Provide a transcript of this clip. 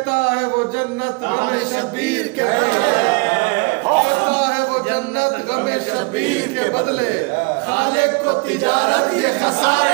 देता है वो जन्नत गमे शबीर के बदले, देता है वो जन्नत गमे शबीर के बदले। खालिक को तिजारत ये खसारा